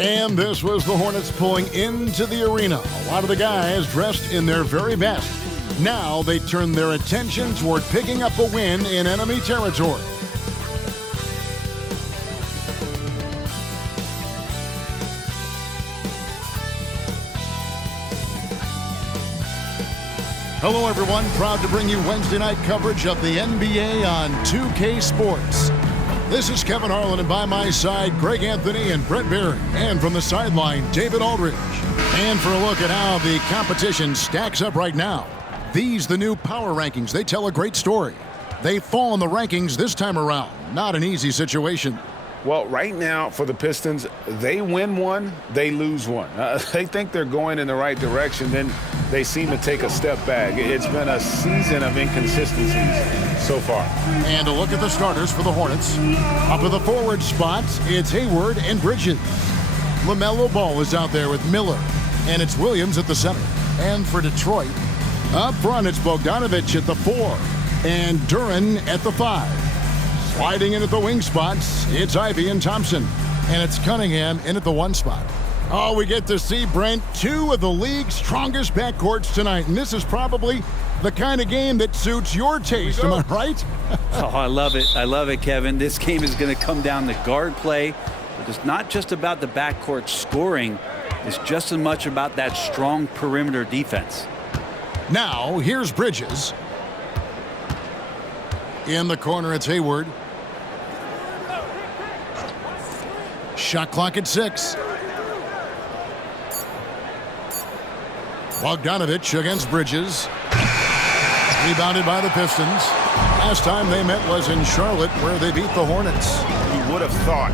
And this was the Hornets pulling into the arena. A lot of the guys dressed in their very best. Now they turn their attention toward picking up a win in enemy territory. Hello, everyone. Proud to bring you Wednesday night coverage of the NBA on 2K Sports. This is Kevin Harlan, and by my side, Greg Anthony and Brett Barry. And from the sideline, David Aldridge. And for a look at how the competition stacks up right now, these the new power rankings. They tell a great story. They fall in the rankings this time around. Not an easy situation. Well, right now for the Pistons, they win one, they lose one. They think they're going in the right direction, then they seem to take a step back. It's been a season of inconsistencies so far. And a look at the starters for the Hornets. Up at the forward spots, it's Hayward and Bridges. LaMelo Ball is out there with Miller, and it's Williams at the center. And for Detroit, up front, it's Bogdanović at the 4 and Duren at the 5. Sliding in at the wing spots, it's Ivy and Thompson. And it's Cunningham in at the 1 spot. Oh, we get to see, Brent, 2 of the league's strongest backcourts tonight. And this is probably the kind of game that suits your taste. Am I right? Oh, I love it. I love it, Kevin. This game is going to come down to guard play. But it's not just about the backcourt scoring. It's just as much about that strong perimeter defense. Now, here's Bridges. In the corner, it's Hayward. Shot clock at 6. Bogdanović against Bridges. Rebounded by the Pistons. Last time they met was in Charlotte, where they beat the Hornets. You would have thought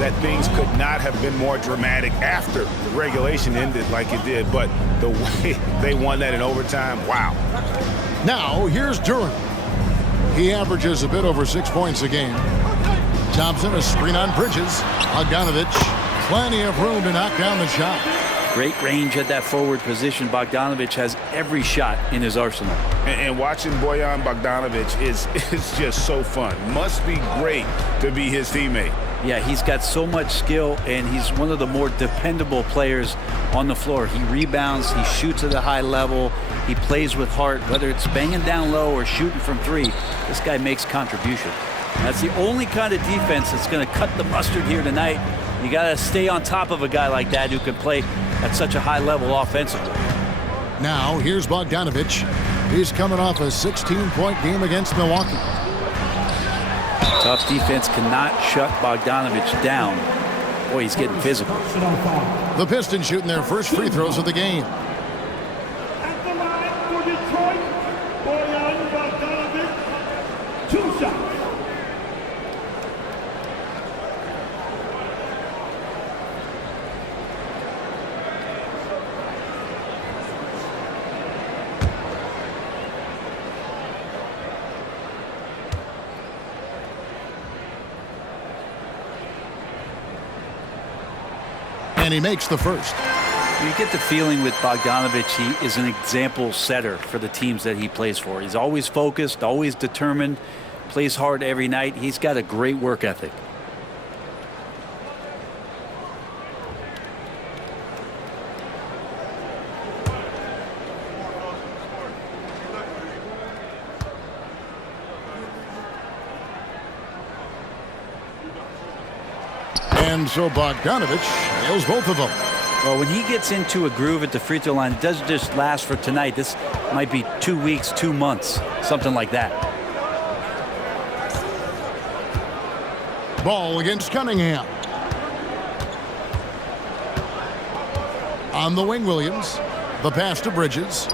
that things could not have been more dramatic after the regulation ended like it did, but the way they won that in overtime, wow. Now, here's Duren. He averages a bit over 6 points a game. Thompson, a screen on Bridges. Bogdanović, plenty of room to knock down the shot. Great range at that forward position. Bogdanović has every shot in his arsenal. And watching Bojan Bogdanović is just so fun. Must be great to be his teammate. Yeah, he's got so much skill, and he's one of the more dependable players on the floor. He rebounds, he shoots at a high level, he plays with heart, whether it's banging down low or shooting from 3. This guy makes contribution. That's the only kind of defense that's going to cut the mustard here tonight. You got to stay on top of a guy like that who can play at such a high level offensively. Now, here's Bogdanović. He's coming off a 16-point game against Milwaukee. Tough defense cannot shut Bogdanović down. Boy, he's getting physical. The Pistons shooting their first free throws of the game. At the line for Detroit, Bojan Bogdanović, 2 shots. And he makes the first. You get the feeling with Bogdanović, he is an example setter for the teams that he plays for. He's always focused, always determined, plays hard every night. He's got a great work ethic. And so Bogdanović nails both of them. Well, when he gets into a groove at the free throw line, it doesn't just last for tonight. This might be 2 weeks, 2 months, something like that. Ball against Cunningham. On the wing, Williams. The pass to Bridges.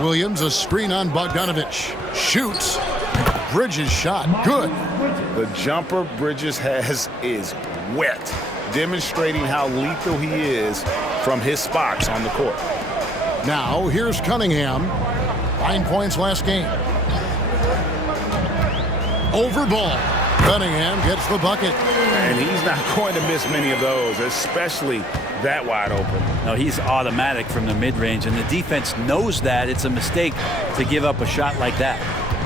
Williams, a screen on Bogdanović. Shoots. Bridges shot. Good. The jumper Bridges has is wet, demonstrating how lethal he is from his spots on the court. Now, here's Cunningham. 9 points last game. Over ball. Cunningham gets the bucket. And he's not going to miss many of those, especially that wide open. No, he's automatic from the mid-range, and the defense knows that. It's a mistake to give up a shot like that.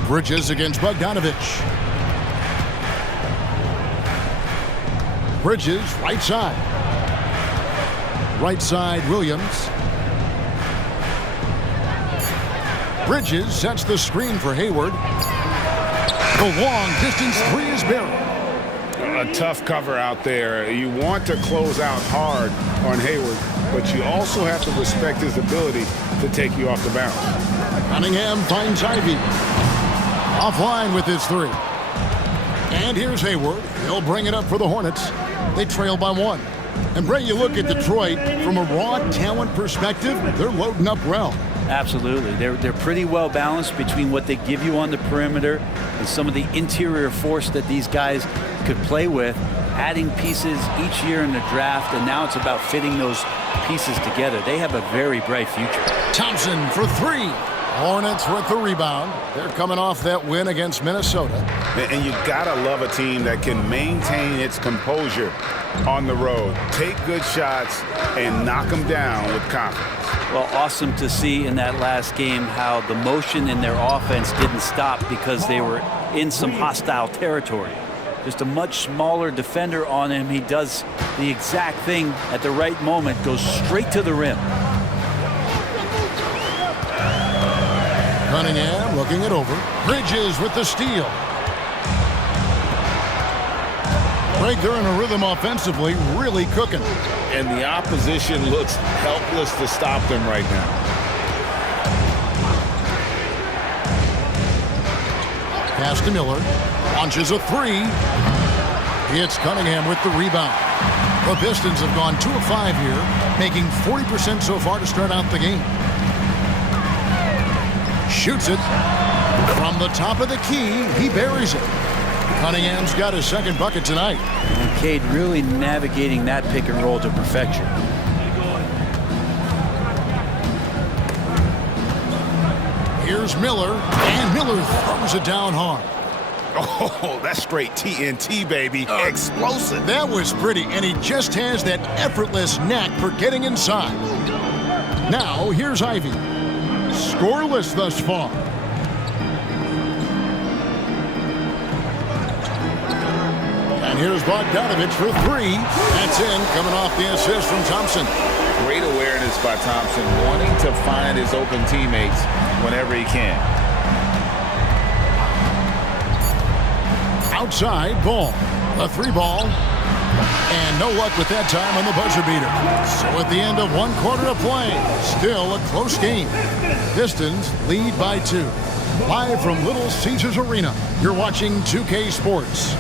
Bridges against Bogdanović. Bridges, right side. Right side, Williams. Bridges sets the screen for Hayward. The long distance three is buried. A tough cover out there. You want to close out hard on Hayward, but you also have to respect his ability to take you off the bounce. Cunningham finds Ivy. Offline with his three. And here's Hayward. He'll bring it up for the Hornets. They trail by one. And Bray, you look at Detroit from a raw talent perspective, they're loading up well. Absolutely. They're pretty well balanced between what they give you on the perimeter and some of the interior force that these guys could play with, adding pieces each year in the draft, and now it's about fitting those pieces together. They have a very bright future. Thompson for three. Hornets with the rebound. They're coming off that win against Minnesota. And you gotta love a team that can maintain its composure on the road. Take good shots and knock them down with confidence. Well, awesome to see in that last game how the motion in their offense didn't stop because they were in some hostile territory. Just a much smaller defender on him. He does the exact thing at the right moment, goes straight to the rim. Cunningham looking it over. Bridges with the steal. Greg, they're in a rhythm offensively, really cooking. And the opposition looks helpless to stop them right now. Pass to Miller. Launches a three. It's Cunningham with the rebound. The Pistons have gone 2 of 5 here, making 40% so far to start out the game. Shoots it from the top of the key. He buries it. Cunningham's got his second bucket tonight. And Cade really navigating that pick and roll to perfection. Here's Miller, and Miller throws it down hard. Oh, that's straight TNT, baby. Explosive. That was pretty, and he just has that effortless knack for getting inside. Now, here's Ivy. Scoreless thus far. And here's Bogdanovich for three. That's in, coming off the assist from Thompson. Great awareness by Thompson, wanting to find his open teammates whenever he can. Outside, ball. A three ball. And no luck with that time on the buzzer beater. So at the end of 1 quarter of play, still a close game. Pistons lead by 2. Live from Little Caesars Arena, you're watching 2K Sports.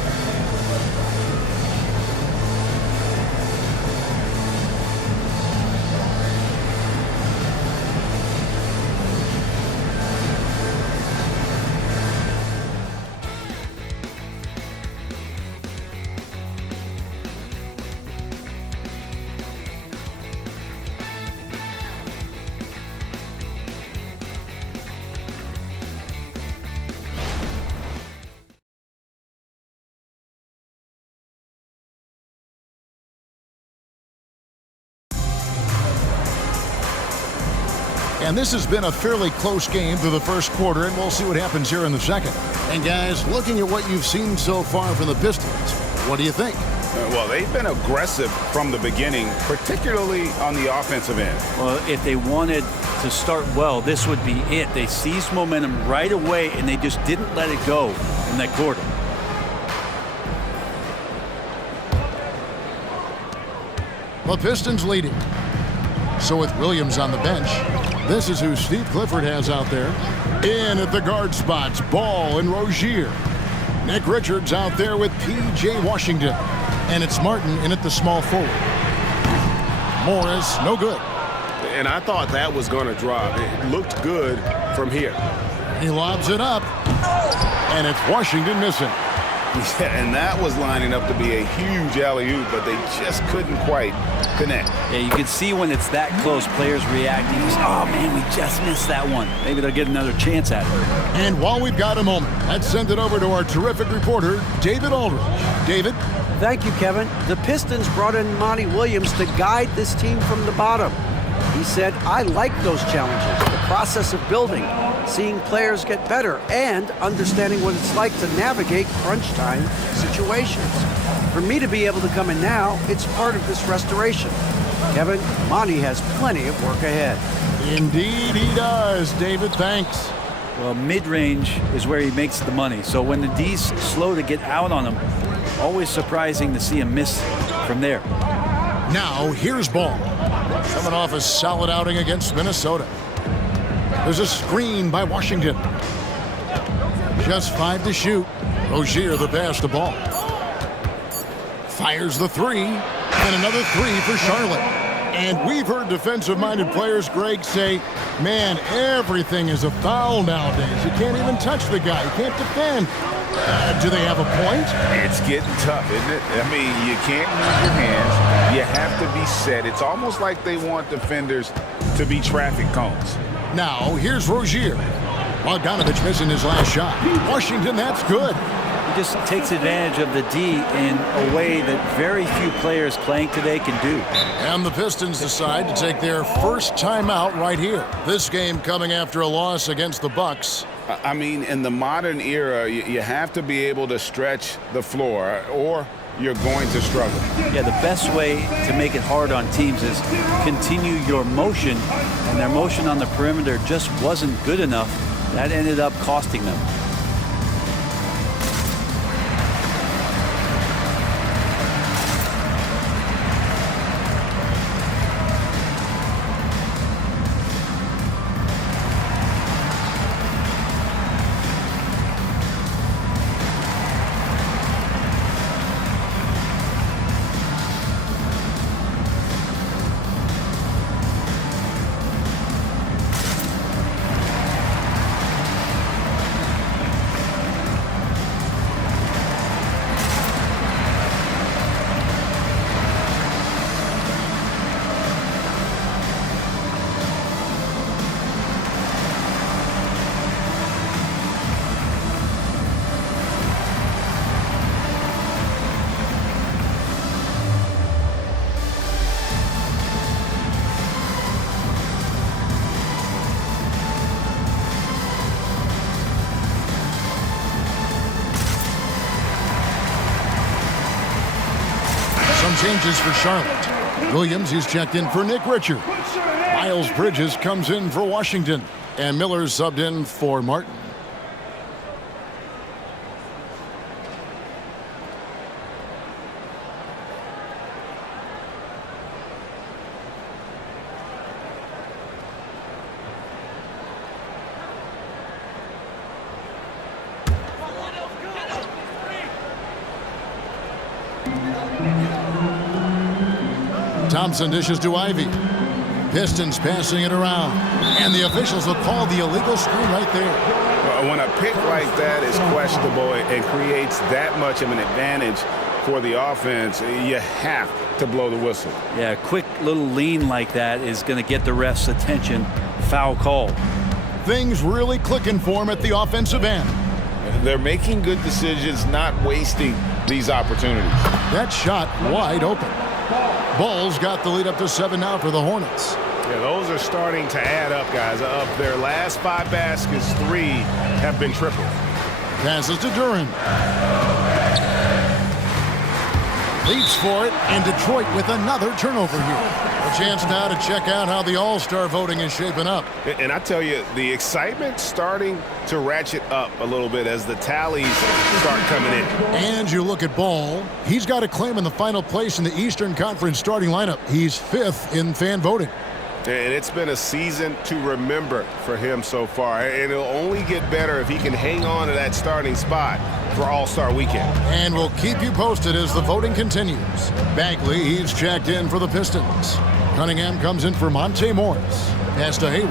And this has been a fairly close game through the first quarter, and we'll see what happens here in the second. And guys, looking at what you've seen so far from the Pistons, what do you think? Well, they've been aggressive from the beginning, particularly on the offensive end. Well, if they wanted to start well, this would be it. They seized momentum right away, and they just didn't let it go in that quarter. The Pistons leading. So with Williams on the bench, this is who Steve Clifford has out there. In at the guard spots, Ball and Rozier. Nick Richards out there with P.J. Washington. And it's Martin in at the small forward. Morris, no good. And I thought that was going to drop. It looked good from here. He lobs it up. And it's Washington missing. Yeah, and that was lining up to be a huge alley-oop, but they just couldn't quite connect. Yeah, you can see when it's that close, players reacting. Oh, man, we just missed that one. Maybe they'll get another chance at it. And while we've got a moment, let's send it over to our terrific reporter, David Aldridge. David? Thank you, Kevin. The Pistons brought in Monty Williams to guide this team from the bottom. He said, "I like those challenges, the process of building, seeing players get better, and understanding what it's like to navigate crunch time situations. For me to be able to come in now, it's part of this restoration." Kevin, Monty has plenty of work ahead. Indeed he does, David. Thanks. Well, mid-range is where he makes the money. So when the D's slow to get out on him, always surprising to see him miss from there. Now, here's Ball. Coming off a solid outing against Minnesota. There's a screen by Washington. Just 5 to shoot. Rozier the pass to Ball. Fires the three. And another three for Charlotte. And we've heard defensive-minded players, Greg, say, man, everything is a foul nowadays. You can't even touch the guy. You can't defend. Do they have a point? It's getting tough, isn't it? I mean, you can't use your hands. You have to be set. It's almost like they want defenders to be traffic cones. Now, here's Rozier. Bogdanovich missing his last shot. Washington, that's good. He just takes advantage of the D in a way that very few players playing today can do. And the Pistons decide to take their first timeout right here. This game coming after a loss against the Bucks. I mean, in the modern era, you have to be able to stretch the floor or you're going to struggle. Yeah, the best way to make it hard on teams is continue your motion, and their motion on the perimeter just wasn't good enough. That ended up costing them. Changes for Charlotte. Williams is checked in for Nick Richard. Miles Bridges comes in for Washington. And Miller's subbed in for Martin. Thompson dishes to Ivy. Pistons passing it around. And the officials will call the illegal screen right there. When a pick like that is questionable and creates that much of an advantage for the offense, you have to blow the whistle. Yeah, a quick little lean like that is going to get the ref's attention. Foul call. Things really clicking for him at the offensive end. They're making good decisions, not wasting these opportunities. That shot wide open. Ball's got the lead up to 7 now for the Hornets. Yeah, those are starting to add up, guys. Of their last 5 baskets, 3 have been triple. Passes to Duran. Leaps for it, and Detroit with another turnover here. A chance now to check out how the All-Star voting is shaping up. And I tell you, the excitement's starting to ratchet up a little bit as the tallies start coming in. And you look at Ball. He's got a claim in the final place in the Eastern Conference starting lineup. He's 5th in fan voting. And it's been a season to remember for him so far. And it'll only get better if he can hang on to that starting spot for All-Star Weekend. And we'll keep you posted as the voting continues. Bagley, he's checked in for the Pistons. Cunningham comes in for Monte Morris. Pass to Hayward.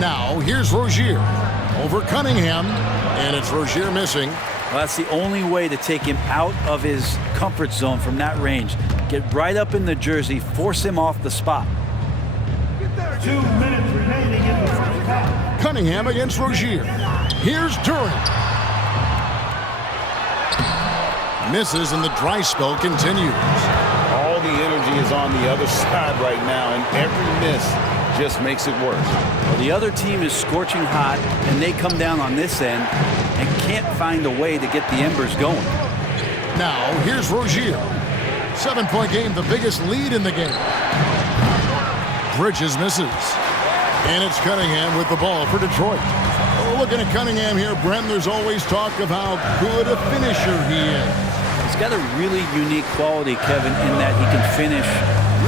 Now, here's Rozier. Over Cunningham. And it's Rozier missing. Well, that's the only way to take him out of his comfort zone from that range. Get right up in the jersey, force him off the spot. 2 minutes remaining in the first half. Cunningham against Rozier. Here's Duran. Misses, and the dry spell continues. All the energy is on the other side right now, and every miss just makes it worse. Well, the other team is scorching hot, and they come down on this end and can't find a way to get the embers going. Now, here's Rozier. 7-point game, the biggest lead in the game. Bridges misses. And it's Cunningham with the ball for Detroit. Oh, looking at Cunningham here, Brent, there's always talk of how good a finisher he is. He's got a really unique quality, Kevin, in that he can finish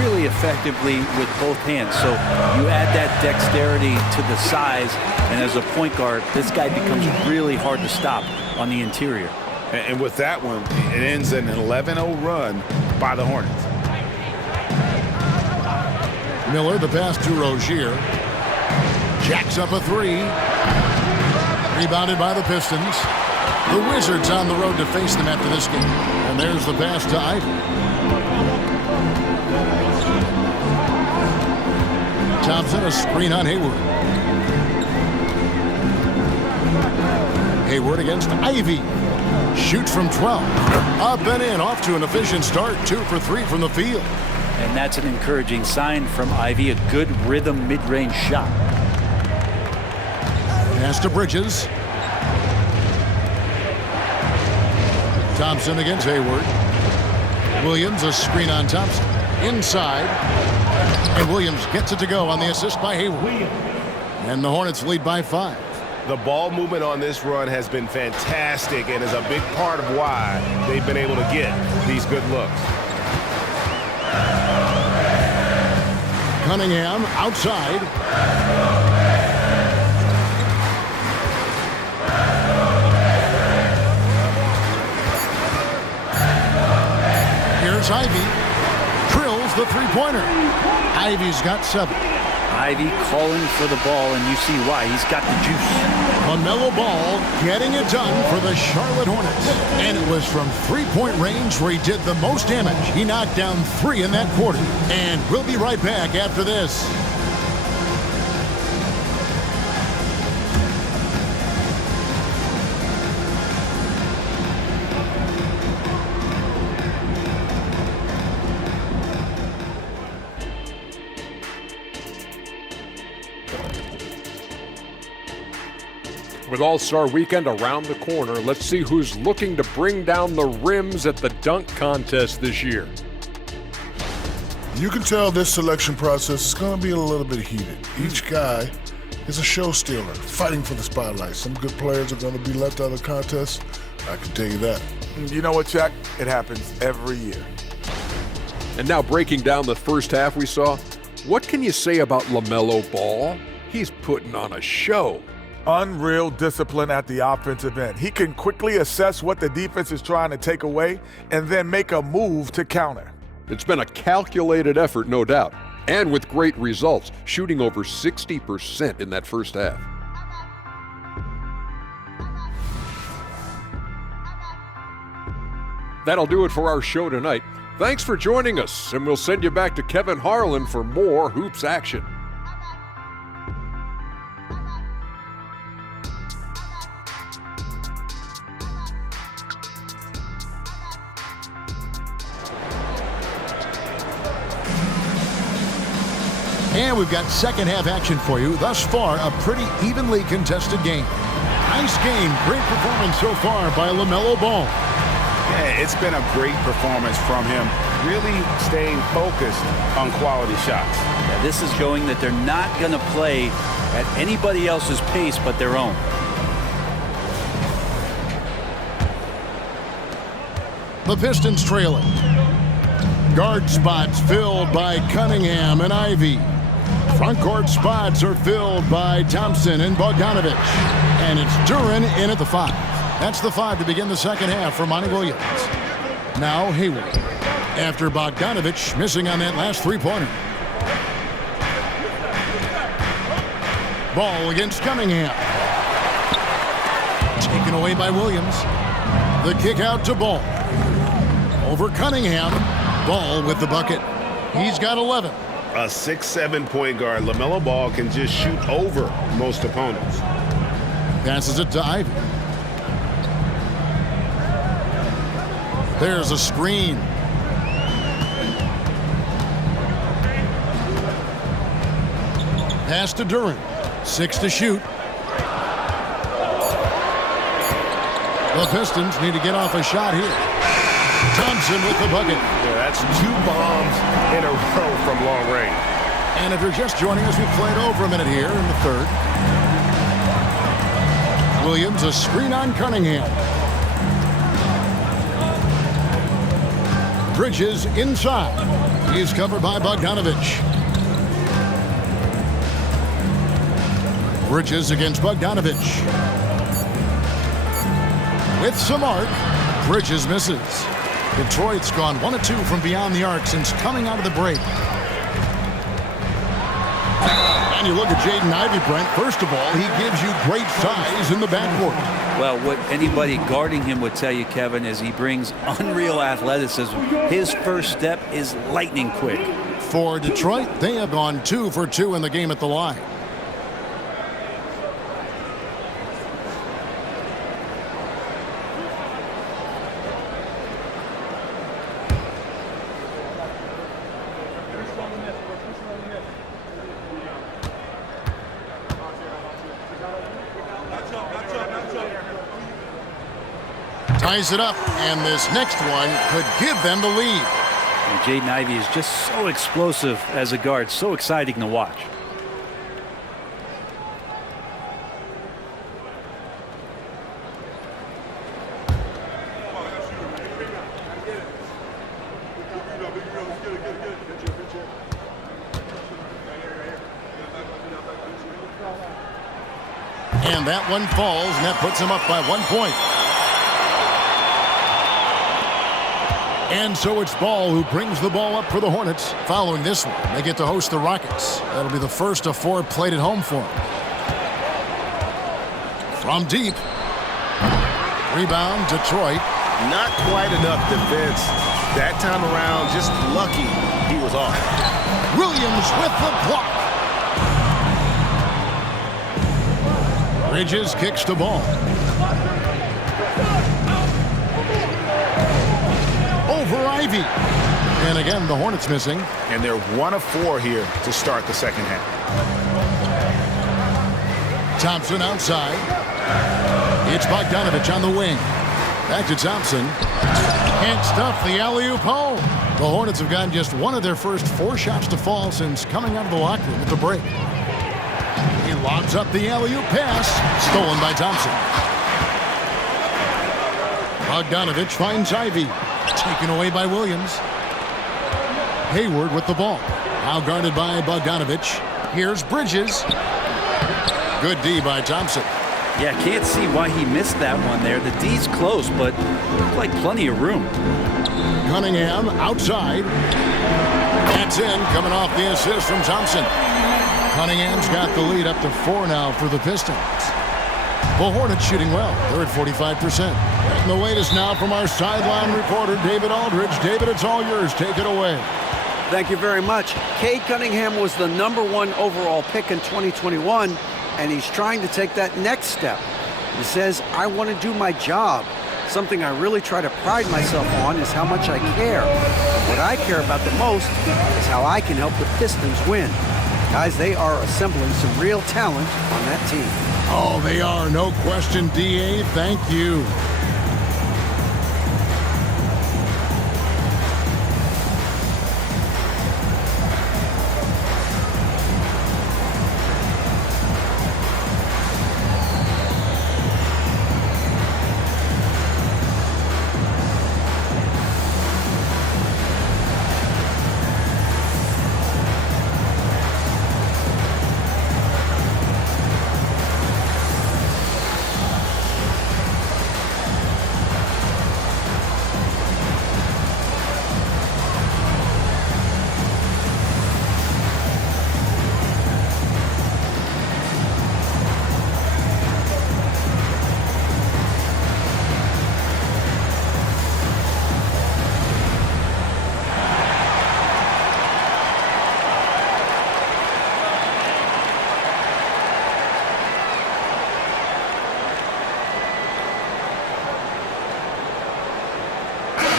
really effectively with both hands. So you add that dexterity to the size, and as a point guard, this guy becomes really hard to stop on the interior. And with that one, it ends in an 11-0 run by the Hornets. Miller, the pass to Rozier. Jacks up a three. Rebounded by the Pistons. The Wizards on the road to face them after this game. And there's the pass to Ivy. Thompson, a screen on Hayward. Hayward against Ivy. Shoots from 12. Up and in, off to an efficient start. 2 for 3 from the field. And that's an encouraging sign from Ivy. A good rhythm mid-range shot. Pass to Bridges. Thompson against Hayward. Williams, a screen on Thompson. Inside. And Williams gets it to go on the assist by Hayward. And the Hornets lead by 5. The ball movement on this run has been fantastic and is a big part of why they've been able to get these good looks. Cunningham outside. Here's Ivy. Drills the three-pointer. Ivy's got 7. Ivy calling for the ball, and you see why. He's got the juice. LaMelo Ball getting it done for the Charlotte Hornets. And it was from three-point range where he did the most damage. He knocked down 3 in that quarter. And we'll be right back after this. With All-Star Weekend around the corner, let's see who's looking to bring down the rims at the dunk contest this year. You can tell this selection process is going to be a little bit heated. Each guy is a show stealer, fighting for the spotlight. Some good players are going to be left out of the contest. I can tell you that. You know what, Chuck? It happens every year. And now breaking down the first half we saw, what can you say about LaMelo Ball? He's putting on a show. Unreal discipline at the offensive end. He can quickly assess what the defense is trying to take away and then make a move to counter. It's been a calculated effort, no doubt, and with great results, shooting over 60% in that first half. That'll do it for our show tonight. Thanks for joining us, and we'll send you back to Kevin Harlan for more hoops action. And we've got second half action for you. Thus far, a pretty evenly contested game. Nice game. Great performance so far by LaMelo Ball. Yeah, it's been a great performance from him. Really staying focused on quality shots. Yeah, this is showing that they're not going to play at anybody else's pace but their own. The Pistons trailing. Guard spots filled by Cunningham and Ivy. Front court spots are filled by Thompson and Bogdanovich. And it's Duren in at the 5. That's the 5 to begin the second half for Monty Williams. Now Hayward. After Bogdanovich missing on that last three-pointer. Ball against Cunningham. Taken away by Williams. The kick out to Ball. Over Cunningham. Ball with the bucket. He's got 11. A 6'7" point guard, LaMelo Ball can just shoot over most opponents. Passes it to Ivy. There's a screen. Pass to Duran. 6 to shoot. The Pistons need to get off a shot here. Thompson with the bucket. Yeah, that's 2 bombs in a row from long range. And if you're just joining us, we've played over a minute here in the third. Williams, a screen on Cunningham. Bridges inside. He's covered by Bogdanovich. Bridges against Bogdanovich. With some arc, Bridges misses. Detroit's gone 1 of 2 from beyond the arc since coming out of the break. And you look at Jaden Ivey, Brent. First of all, he gives you great size in the backcourt. Well, what anybody guarding him would tell you, Kevin, is he brings unreal athleticism. His first step is lightning quick. For Detroit, they have gone 2 for 2 in the game at the line. Ties it up, and this next one could give them the lead. And Jaden Ivey is just so explosive as a guard, so exciting to watch. And that one falls, and that puts him up by 1 point. And so it's Ball who brings the ball up for the Hornets. Following this one, they get to host the Rockets. That'll be the first of 4 played at home for them. From deep. Rebound, Detroit. Not quite enough defense. That time around, just lucky he was off. Williams with the block. Bridges kicks the ball. Over Ivy. And again, the Hornets missing. And they're 1 of 4 here to start the second half. Thompson outside. It's Bogdanovich on the wing. Back to Thompson. Can't stuff the alley-oop home. The Hornets have gotten just 1 of their first 4 shots to fall since coming out of the locker room at the break. He lobs up the alley-oop pass. Stolen by Thompson. Bogdanovich finds Ivy. Taken away by Williams. Hayward with the ball. Now guarded by Bogdanovich. Here's Bridges. Good D by Thompson. Yeah, can't see why he missed that one there. The D's close, but looked like plenty of room. Cunningham outside. That's in, coming off the assist from Thompson. Cunningham's got the lead up to 4 now for the Pistons. The Hornets shooting well. They're at 45%. And the latest now from our sideline reporter, David Aldridge. David, it's all yours. Take it away. Thank you very much. Cade Cunningham was the #1 overall pick in 2021, and he's trying to take that next step. He says, I want to do my job. Something I really try to pride myself on is how much I care. What I care about the most is how I can help the Pistons win. Guys, they are assembling some real talent on that team. Oh, they are. No question, D.A. Thank you.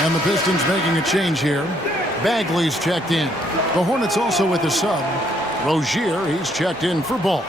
And the Pistons making a change here. Bagley's checked in. The Hornets also with a sub. Rozier, he's checked in for Ball.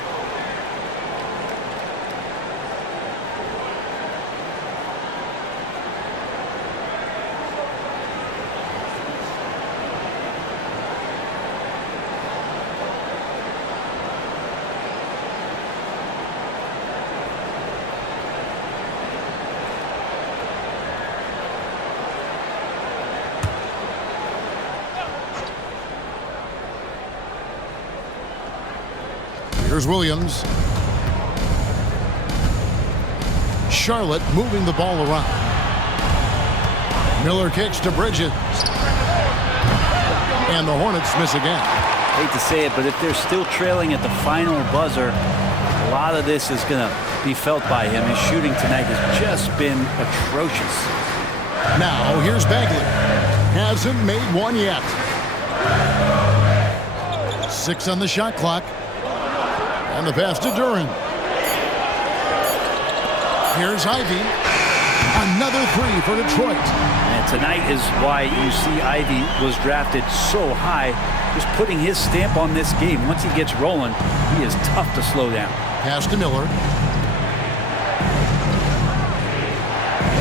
Here's Williams. Charlotte moving the ball around. Miller kicks to Bridges. And the Hornets miss again. Hate to say it, but if they're still trailing at the final buzzer, a lot of this is going to be felt by him. His shooting tonight has just been atrocious. Now here's Bagley. Hasn't made one yet. 6 on the shot clock. And the pass to Duran. Here's Ivy. Another 3 for Detroit. And tonight is why you see Ivy was drafted so high. Just putting his stamp on this game. Once he gets rolling, he is tough to slow down. Pass to Miller.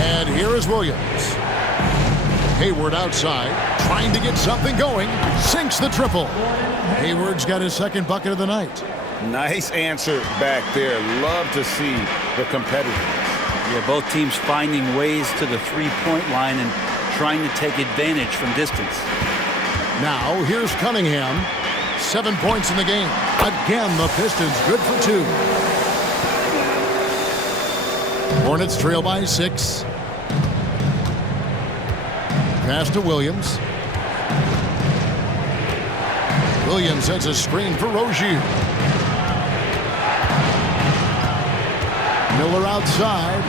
And here is Williams. Hayward outside, trying to get something going. Sinks the triple. Hayward's got his second bucket of the night. Nice answer back there. Love to see the competitiveness. Yeah, both teams finding ways to the three-point line and trying to take advantage from distance. Now here's Cunningham. 7 points in the game. Again, the Pistons good for 2. Hornets trail by 6. Pass to Williams. Williams sets a screen for Rozier. Miller outside.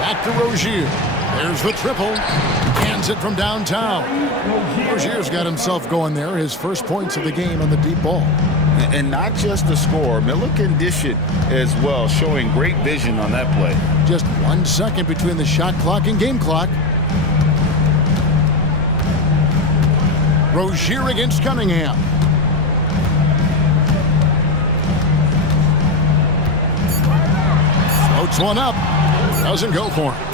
Back to Rozier. There's the triple. Hands it from downtown. Rozier's got himself going there. His first points of the game on the deep ball. And not just the score. Miller can dish it as well, showing great vision on that play. Just 1 second between the shot clock and game clock. Rozier against Cunningham. Floats one up. Doesn't go for him.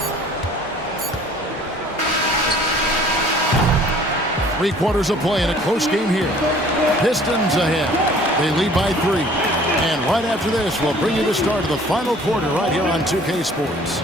3 quarters of play in a close game here. Pistons ahead. They lead by 3. And right after this, we'll bring you the start of the final quarter right here on 2K Sports.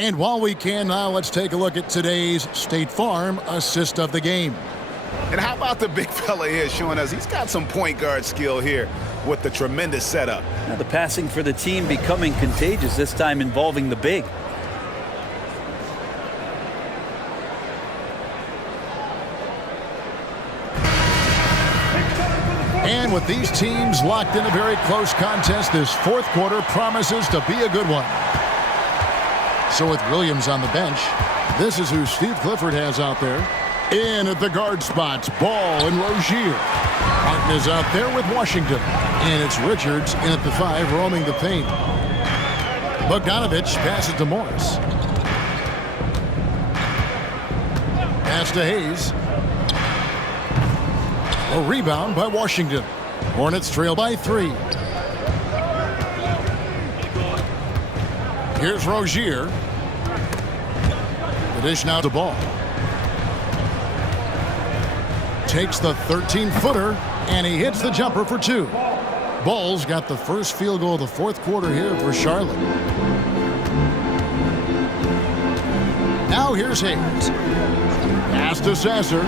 And while we can now, let's take a look at today's State Farm assist of the game. And how about the big fella here showing us he's got some point guard skill here with the tremendous setup. Now the passing for the team becoming contagious, this time involving the big. And with these teams locked in a very close contest, this fourth quarter promises to be a good one. So with Williams on the bench, this is who Steve Clifford has out there. In at the guard spots, Ball and Rozier. Martin is out there with Washington. And it's Richards in at the 5, roaming the paint. Bogdanovich passes to Morris. Pass to Hayes. A rebound by Washington. Hornets trail by 3. Here's Rozier. The dish now to Ball. Takes the 13-footer, and he hits the jumper for 2. Ball's got the first field goal of the fourth quarter here for Charlotte. Now here's Hayes. Pass to Sasser.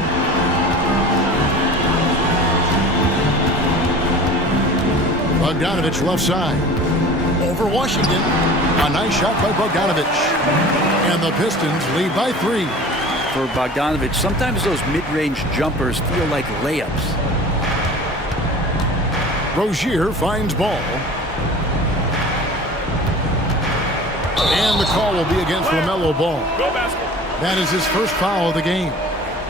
Bogdanovich left side. Over Washington. A nice shot by Bogdanovich. And the Pistons lead by 3. for Bogdanovic. Sometimes those mid-range jumpers feel like layups. Rozier finds Ball. And the call will be against LaMelo Ball. That is his first foul of the game.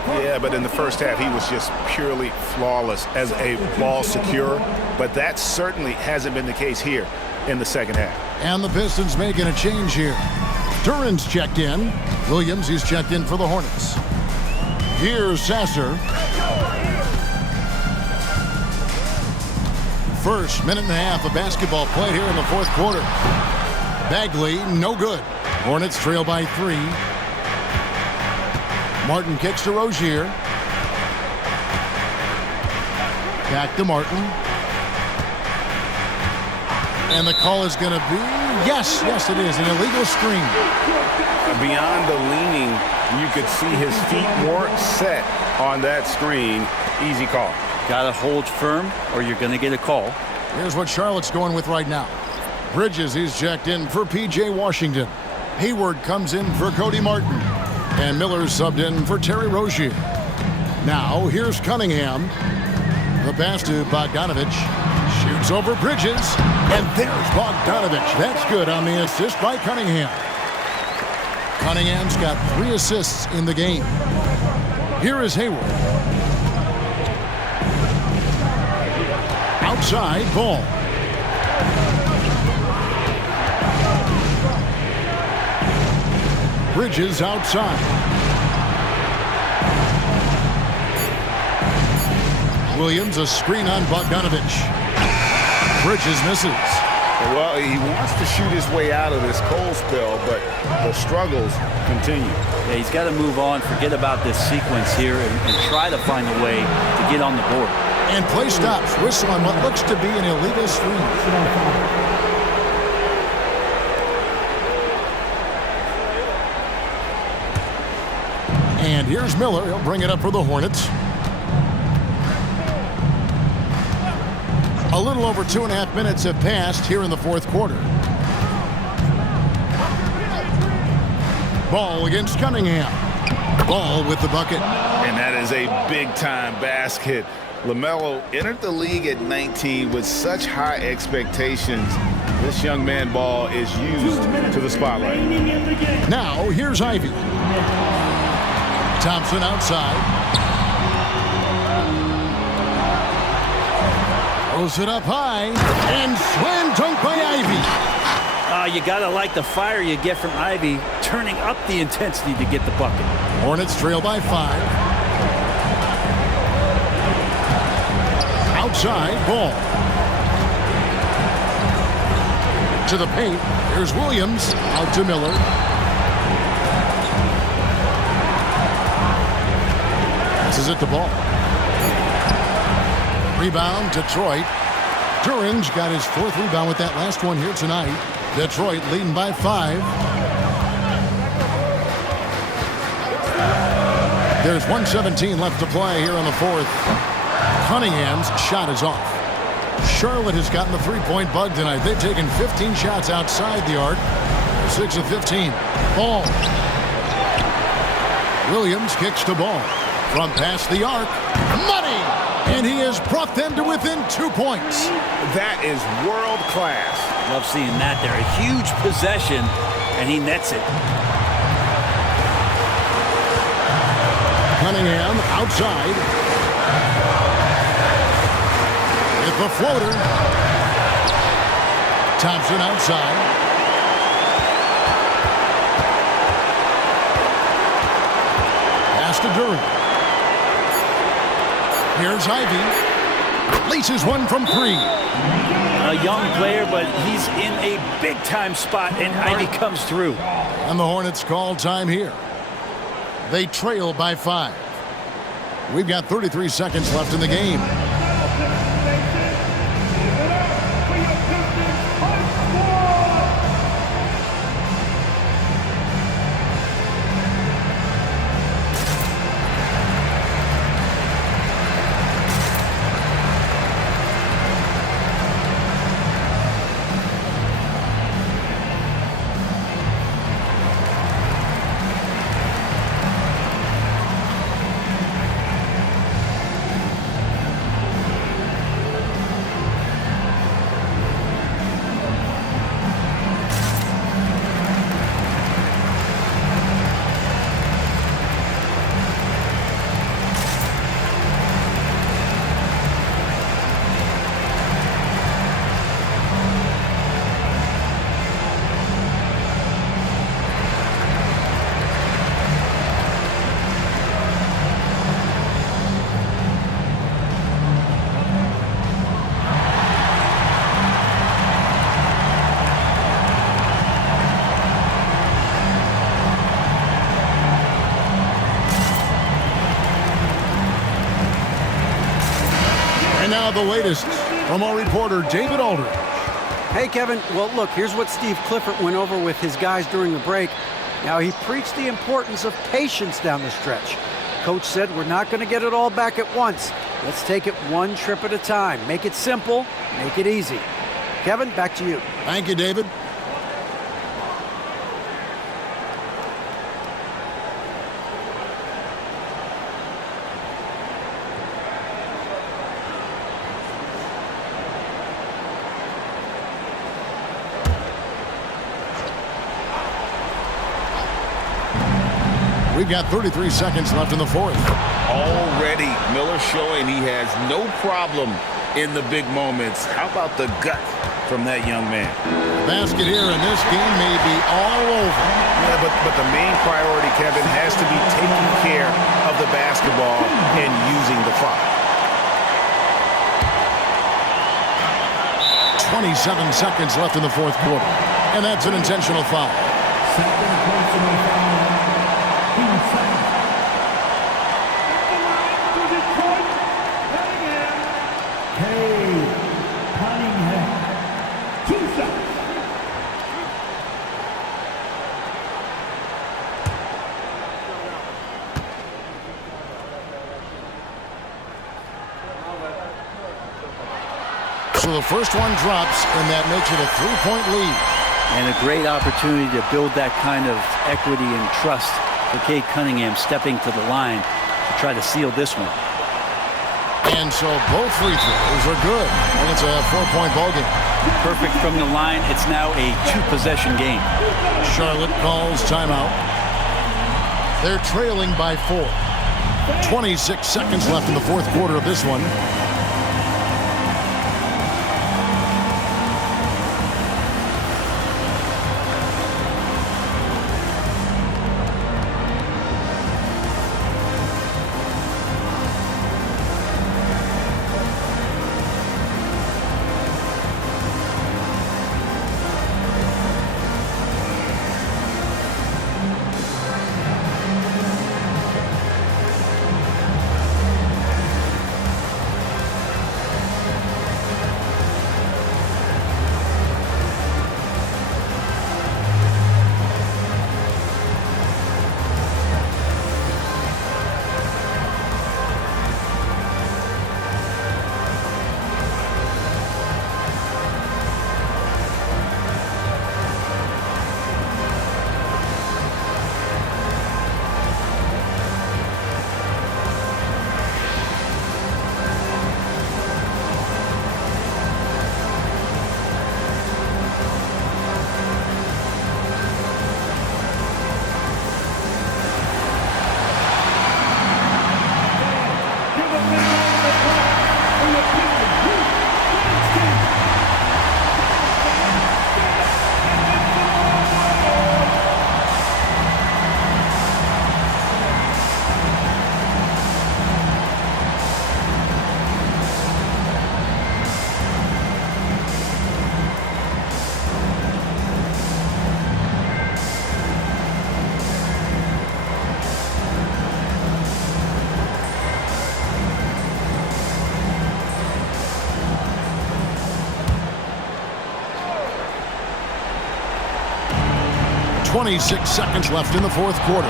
Yeah, but in the first half, he was just purely flawless as a ball secure. But that certainly hasn't been the case here in the second half. And the Pistons making a change here. Duran's checked in. Williams, he's checked in for the Hornets. Here's Sasser. First minute and a half of basketball played here in the fourth quarter. Bagley, no good. Hornets trail by 3. Martin kicks to Rozier. Back to Martin. And the call is going to be, yes, it is, an illegal screen. Beyond the leaning, you could see his feet more set on that screen. Easy call. Got to hold firm or you're going to get a call. Here's what Charlotte's going with right now. Bridges, he's checked in for P.J. Washington. Hayward comes in for Cody Martin. And Miller subbed in for Terry Rozier. Now, here's Cunningham. The pass to Bogdanovic. Shoots over Bridges. And there's Bogdanovic. That's good on the assist by Cunningham. Cunningham's got 3 assists in the game. Here is Hayward. Outside, Ball. Bridges outside. Williams, a screen on Bogdanovic. Bridges misses. Well, he wants to shoot his way out of this cold spell, but the struggles continue. Yeah, he's got to move on, forget about this sequence here, and try to find a way to get on the board. And play stops. Whistle on what looks to be an illegal screen. And here's Miller. He'll bring it up for the Hornets. A little over 2.5 minutes have passed here in the fourth quarter. Ball against Cunningham. Ball with the bucket. And that is a big-time basket. LaMelo entered the league at 19 with such high expectations. This young man Ball is used to the spotlight. Now, here's Ivy. Thompson outside. Throws it up high. And slam dunk by Ivy. You got to like the fire you get from Ivy, turning up the intensity to get the bucket. Hornets trail by 5. Outside, Ball. To the paint. Here's Williams. Out to Miller. Passes it to Ball. Rebound, Detroit. Duran's got his 4th rebound with that last one here tonight. Detroit leading by 5. There's 1:17 left to play here in the fourth. Cunningham's shot is off. Charlotte has gotten the 3-point bug tonight. They've taken 15 shots outside the arc. 6 of 15. Ball. Williams kicks to Ball. From past the arc. Money! And he has brought them to within 2 points. That is world class. Love seeing that there. A huge possession, and he nets it. Cunningham outside. Hit the floater. Thompson outside. Pass to Duran. Here's Ivy. Laces one from 3. A young player, but he's in a big-time spot, and Ivy comes through. And the Hornets call time here. They trail by 5. We've got 33 seconds left in the game. now the latest from our reporter, David Aldridge. Hey, Kevin. Well, look, here's what Steve Clifford went over with his guys during the break. Now, he preached the importance of patience down the stretch. Coach said, we're not going to get it all back at once. Let's take it one trip at a time. Make it simple, make it easy. Kevin, back to you. Thank you, David. We've got 33 seconds left in the fourth. Already, Miller showing he has no problem in the big moments. How about the gut from that young man? Basket here, and this game may be all over. Yeah, but the main priority, Kevin, has to be taking care of the basketball and using the clock. 27 seconds left in the fourth quarter, and that's an intentional foul. Second personal foul. So the first one drops, and that makes it a three-point lead. And a great opportunity to build that kind of equity and trust for Cade Cunningham stepping to the line to try to seal this one. And so both free throws are good, and it's a four-point ball game. Perfect from the line. It's now a two-possession game. Charlotte calls timeout. They're trailing by 4. 26 seconds left in the fourth quarter of this one. .26 seconds left in the fourth quarter.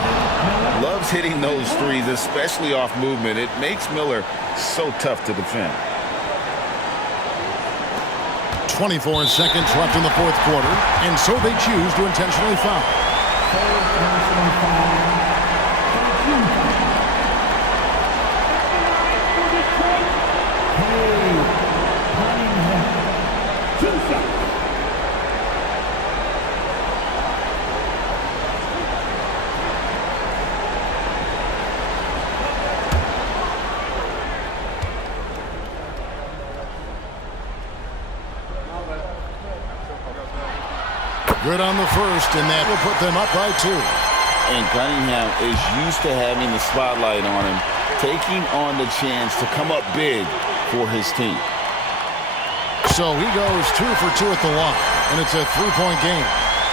Loves hitting those threes, especially off movement. It makes Miller so tough to defend. 24 seconds left in the fourth quarter, and so they choose to intentionally foul. Good on the first, and that will put them up by 2. And Cunningham is used to having the spotlight on him, taking on the chance to come up big for his team. So he goes 2 for 2 at the line, and it's a three-point game.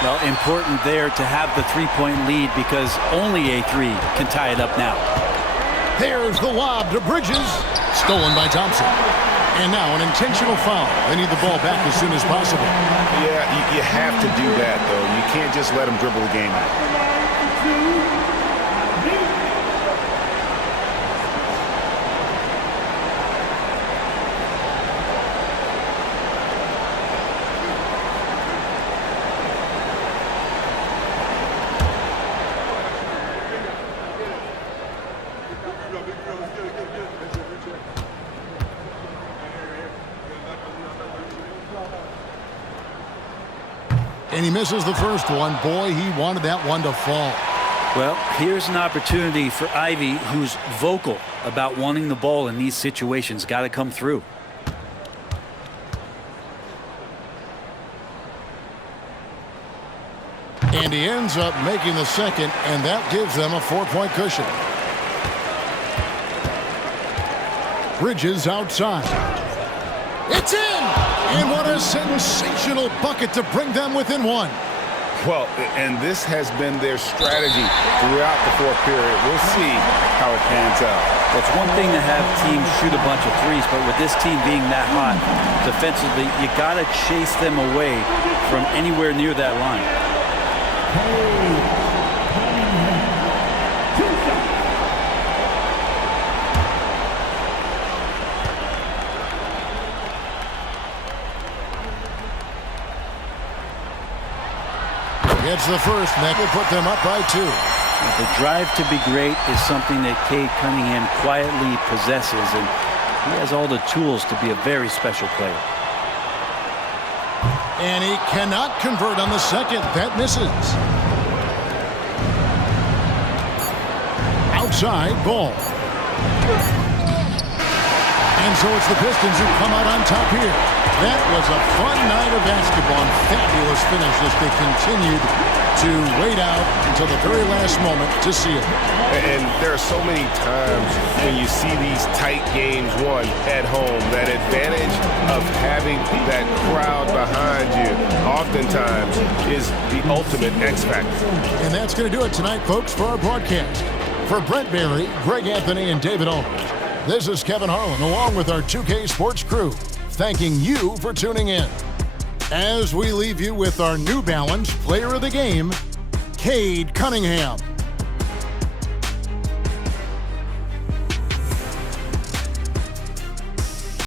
Well, important there to have the three-point lead because only a 3 can tie it up now. There's the lob to Bridges, stolen by Thompson. And now an intentional foul. They need the ball back as soon as possible. Yeah, you have to do that, though. You can't just let them dribble the game out. And he misses the first one. Boy, he wanted that one to fall. Well, here's an opportunity for Ivy, who's vocal about wanting the ball in these situations. Got to come through. And he ends up making the second, and that gives them a 4-point cushion. Bridges outside. It's in! And what a sensational bucket to bring them within one. Well, and this has been their strategy throughout the fourth period. We'll see how it pans out. Well, it's one thing to have teams shoot a bunch of threes, but with this team being that hot defensively, you got to chase them away from anywhere near that line. Gets the first, and that will put them up by 2. The drive to be great is something that Cade Cunningham quietly possesses, and he has all the tools to be a very special player. And he cannot convert on the second. That misses. Outside ball. And so it's the Pistons who come out on top here. That was a fun night of basketball and fabulous finish as they continued to wait out until the very last moment to see it. And there are so many times when you see these tight games won at home, that advantage of having that crowd behind you oftentimes is the ultimate X factor. And that's going to do it tonight, folks, for our broadcast. For Brent Barry, Greg Anthony, and David Aldridge, this is Kevin Harlan along with our 2K Sports crew, thanking you for tuning in. As we leave you with our New Balance Player of the Game, Cade Cunningham.